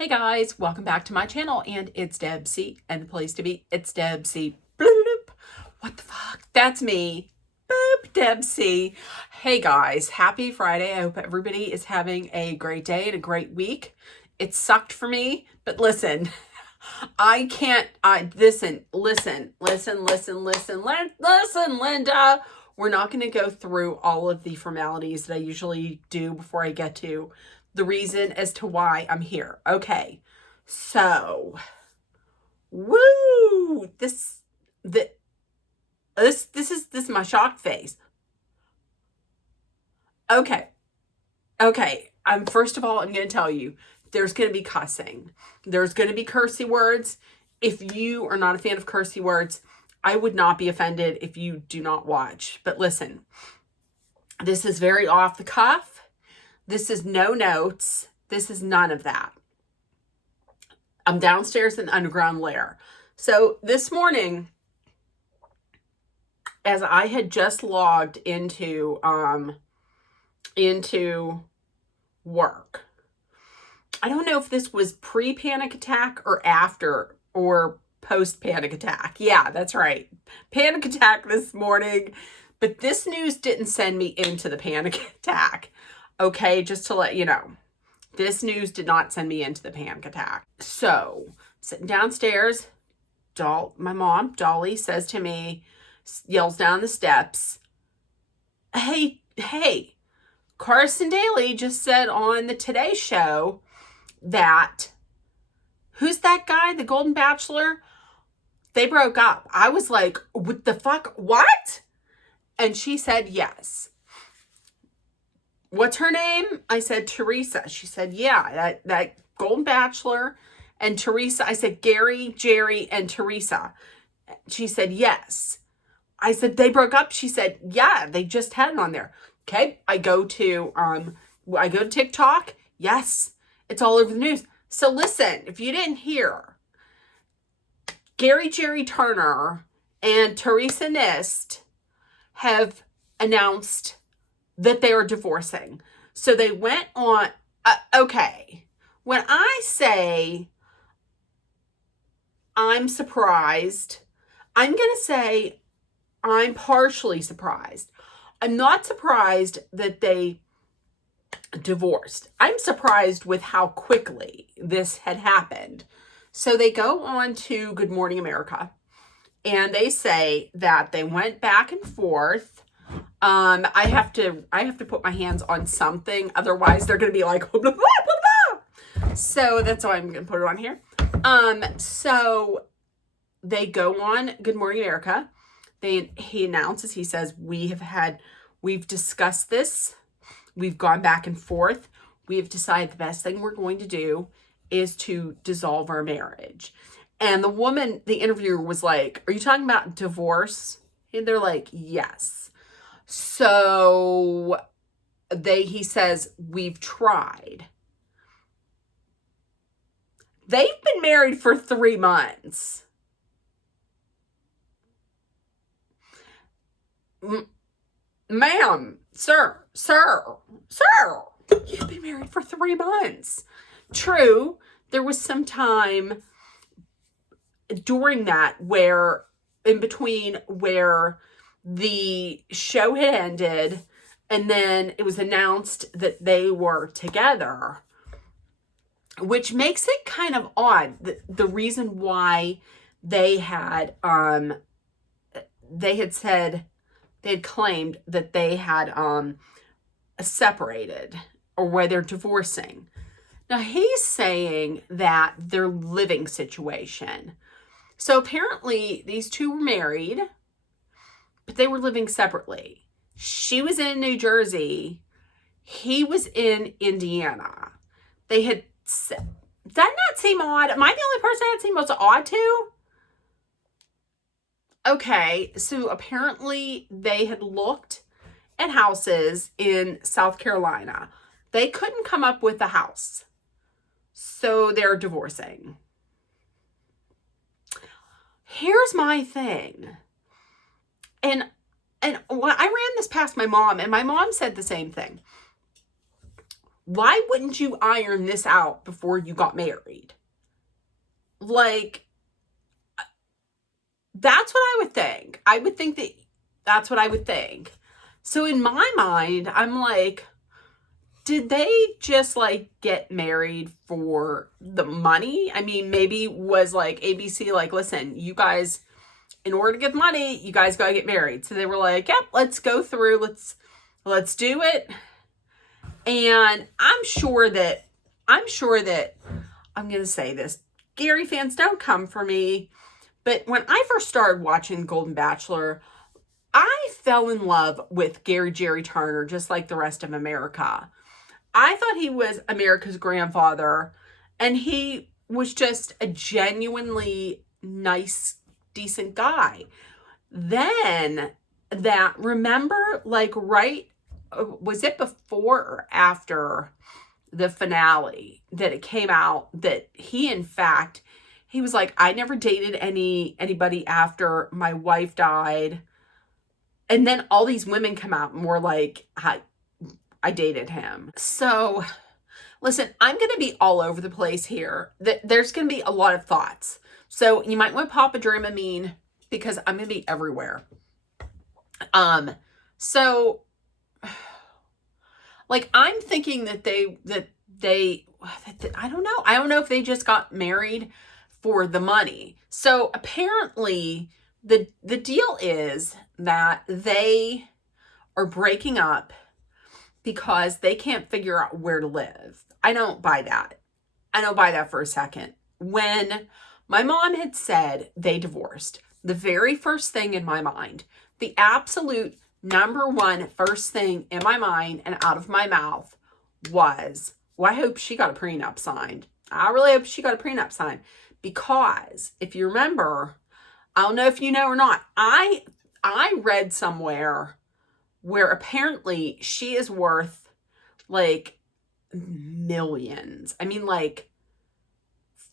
Hey guys, welcome back to my channel, and it's Deb C, and the place to be, it's Deb C. Bloop. What the fuck? That's me. Boop, Deb C. Hey guys, happy Friday. I hope everybody is having a great day and a great week. It sucked for me, but listen, listen, Linda. We're not going to go through all of the formalities that I usually do before I get to the reason as to why I'm here. Okay. So, woo! This is my shocked face. Okay. First of all, I'm going to tell you, there's going to be cussing. There's going to be cursey words. If you are not a fan of cursey words, I would not be offended if you do not watch. But listen, this is very off the cuff. This is no notes. This is none of that. I'm downstairs in the underground lair. So this morning, as I had just logged into work, I don't know if this was pre-panic attack or after or post-panic attack. Yeah, that's right. Panic attack this morning. But this news didn't send me into the panic attack. Okay, just to let you know. This news did not send me into the panic attack. So, sitting downstairs, my mom, Dolly, says to me, yells down the steps, hey, Carson Daly just said on the Today Show that, who's that guy, the Golden Bachelor? They broke up. I was like, what the fuck? What? And she said, yes. What's her name? I said, Teresa. She said, yeah, that Golden Bachelor and Teresa. I said, Gary, Jerry, and Teresa. She said, yes. I said, they broke up. She said, yeah, they just had it on there. Okay. I go to TikTok. Yes. It's all over the news. So listen, if you didn't hear, Gary, Jerry Turner and Teresa Nist have announced that they are divorcing. So they went on, okay. When I say I'm surprised, I'm going to say I'm partially surprised. I'm not surprised that they divorced. I'm surprised with how quickly this had happened. So they go on to Good Morning America, and they say that they went back and forth. I have to put my hands on something, otherwise they're gonna be like blah, blah, blah, blah. So that's why I'm gonna put it on here. So they go on Good Morning America. He announces, he says, we've discussed this, we've gone back and forth, we've decided the best thing we're going to do is to dissolve our marriage. And the interviewer was like, are you talking about divorce? And they're like, yes. So he says, we've tried. They've been married for 3 months. Ma'am, sir, you've been married for 3 months. True, there was some time during that in between where the show had ended and then it was announced that they were together, which makes it kind of odd. The reason why they had claimed that they had separated, or why they're divorcing. Now he's saying that their living situation. So apparently these two were married, but they were living separately. She was in New Jersey. He was in Indiana. They had, doesn't that seem odd? Am I the only person that seems most odd to? Okay, so apparently they had looked at houses in South Carolina. They couldn't come up with a house. So they're divorcing. Here's my thing. And when I ran this past my mom, and my mom said the same thing. why wouldn't you iron this out before you got married? Like, that's what I would think. I would think that that's what I would think. So in my mind, I'm like, did they just like get married for the money? I mean, maybe was like ABC like, listen, you guys, in order to get money, you guys got to get married. So they were like, yep, let's go through. Let's do it. And I'm sure that I'm going to say this. Gary fans, don't come for me. But when I first started watching Golden Bachelor, I fell in love with Gary Jerry Turner, just like the rest of America. I thought he was America's grandfather, and he was just a genuinely nice, decent guy. Then remember, like, was it before or after the finale that it came out that he, in fact, he was like, I never dated anybody after my wife died. And then all these women come out and were like, I dated him. So listen, I'm going to be all over the place here. There's going to be a lot of thoughts. So you might want to pop a Dramamine because I'm going to be everywhere. So like, I'm thinking that I don't know. I don't know if they just got married for the money. So apparently the deal is that they are breaking up because they can't figure out where to live. I don't buy that. I don't buy that for a second. When my mom had said they divorced, the very first thing in my mind, the absolute number one first thing in my mind and out of my mouth was, well, I hope she got a prenup signed. I really hope she got a prenup signed. Because if you remember, I don't know if you know or not, I read somewhere where apparently she is worth like millions. I mean, like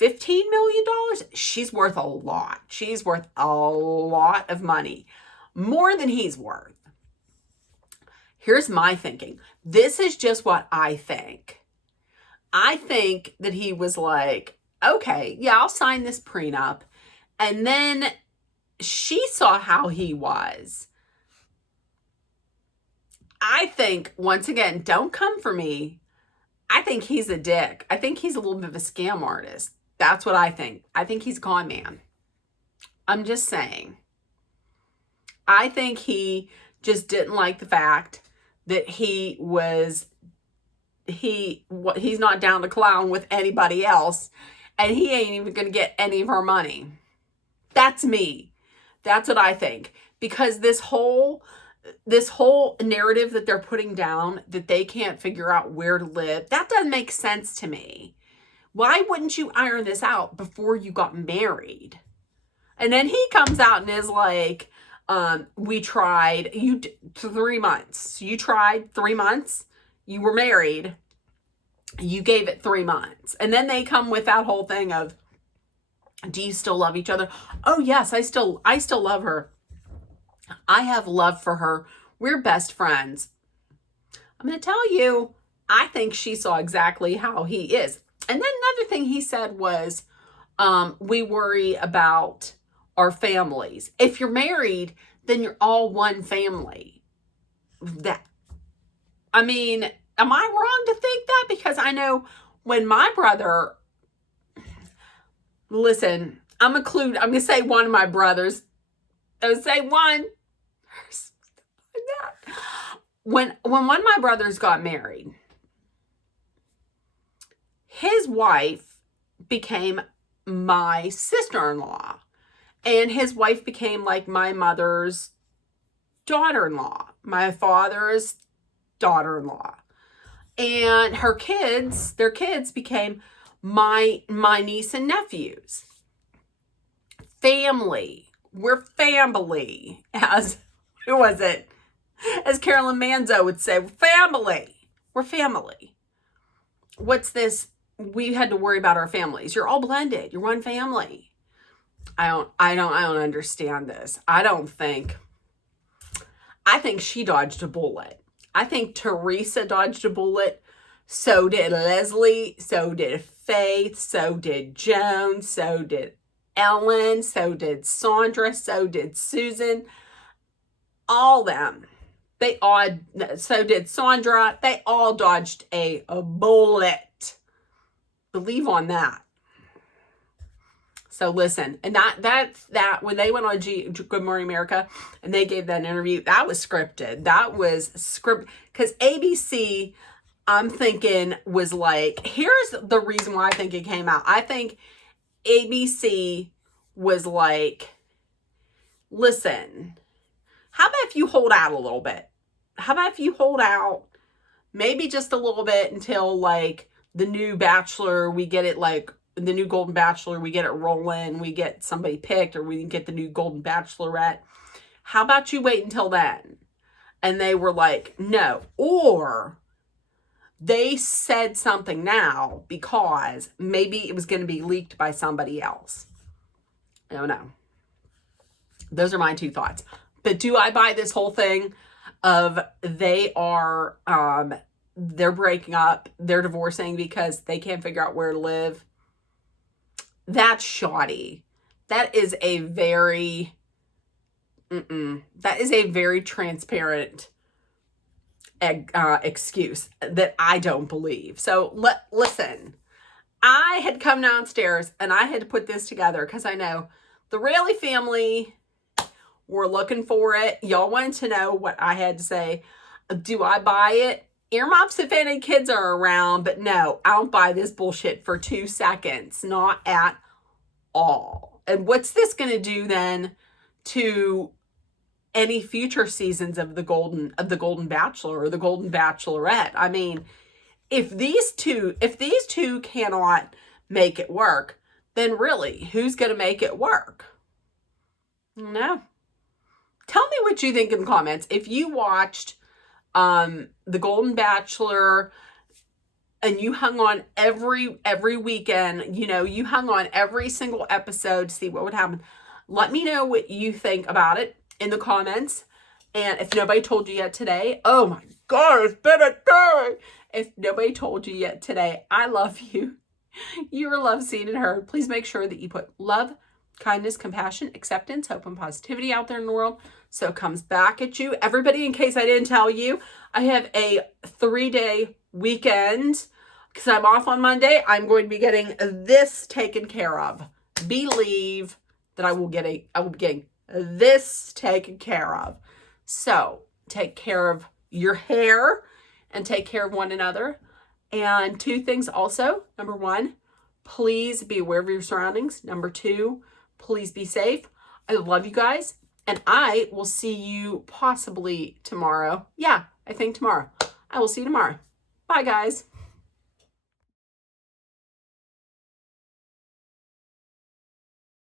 $15 million. She's worth a lot. She's worth a lot of money, more than he's worth. Here's my thinking. This is just what I think. I think that he was like, okay, yeah, I'll sign this prenup. And then she saw how he was. I think, once again, don't come for me. I think he's a dick. I think he's a little bit of a scam artist. That's what I think. I think he's a con man. I'm just saying. I think he just didn't like the fact that he's not down to clown with anybody else, and he ain't even going to get any of her money. That's me. That's what I think. Because this whole narrative that they're putting down, that they can't figure out where to live, that doesn't make sense to me. Why wouldn't you iron this out before you got married? And then he comes out and is like, we tried 3 months. You tried 3 months. You were married. You gave it 3 months. And then they come with that whole thing of, do you still love each other? Oh yes, I still love her. I have love for her. We're best friends. I'm going to tell you, I think she saw exactly how he is. And then another thing he said was, we worry about our families. If you're married, then you're all one family. I mean, am I wrong to think that? Because I know when my brother, listen, I'm going to say one of my brothers. I say one. When one of my brothers got married, his wife became my sister-in-law. And his wife became like my mother's daughter-in-law, my father's daughter-in-law. And their kids became my niece and nephews. Family. We're family. Who was it? As Carolyn Manzo would say, family. We're family. What's this? We had to worry about our families. You're all blended. You're one family. I don't understand this. I think she dodged a bullet. I think Teresa dodged a bullet So did Leslie, so did Faith, so did Joan, so did Ellen, so did Sandra, so did Susan. All them. So did Sandra. They all dodged a bullet. Believe on that. So listen, and that's when they went on Good Morning America and they gave that interview, that was scripted. That was scripted because ABC, I'm thinking, was like, here's the reason why I think it came out. I think ABC was like, listen, how about if you hold out a little bit? How about if you hold out maybe just a little bit until like the new Bachelor, we get it like the new Golden Bachelor, we get it rolling, we get somebody picked, or we can get the new Golden Bachelorette. How about you wait until then? And they were like, no. Or they said something now because maybe it was going to be leaked by somebody else. I don't know. Those are my two thoughts. But do I buy this whole thing of they're breaking up, they're divorcing because they can't figure out where to live? That's shoddy. That is a very transparent excuse that I don't believe. So listen, I had come downstairs and I had to put this together because I know the Raley family were looking for it. Y'all wanted to know what I had to say. Do I buy it? Earmuffs if any kids are around, but no, I don't buy this bullshit for 2 seconds. Not at all. And what's this going to do then to any future seasons of the Golden Bachelor or the Golden Bachelorette? I mean, if these two cannot make it work, then really, who's going to make it work? No. Tell me what you think in the comments. If you watched the Golden Bachelor and you hung on every weekend, you hung on every single episode to see what would happen. Let me know what you think about it in the comments. And if nobody told you yet today, oh my God, it's been a day. If nobody told you yet today, I love you. You are loved, seen, and heard. Please make sure that you put love, kindness, compassion, acceptance, hope, and positivity out there in the world so it comes back at you. Everybody, in case I didn't tell you, I have a 3-day weekend because I'm off on Monday. I'm going to be getting this taken care of. Believe that I will be getting this taken care of. So take care of your hair and take care of one another. And 2 things also. Number 1, please be aware of your surroundings. Number 2, please be safe. I love you guys. And I will see you possibly tomorrow. Yeah, I think tomorrow. I will see you tomorrow. Bye, guys.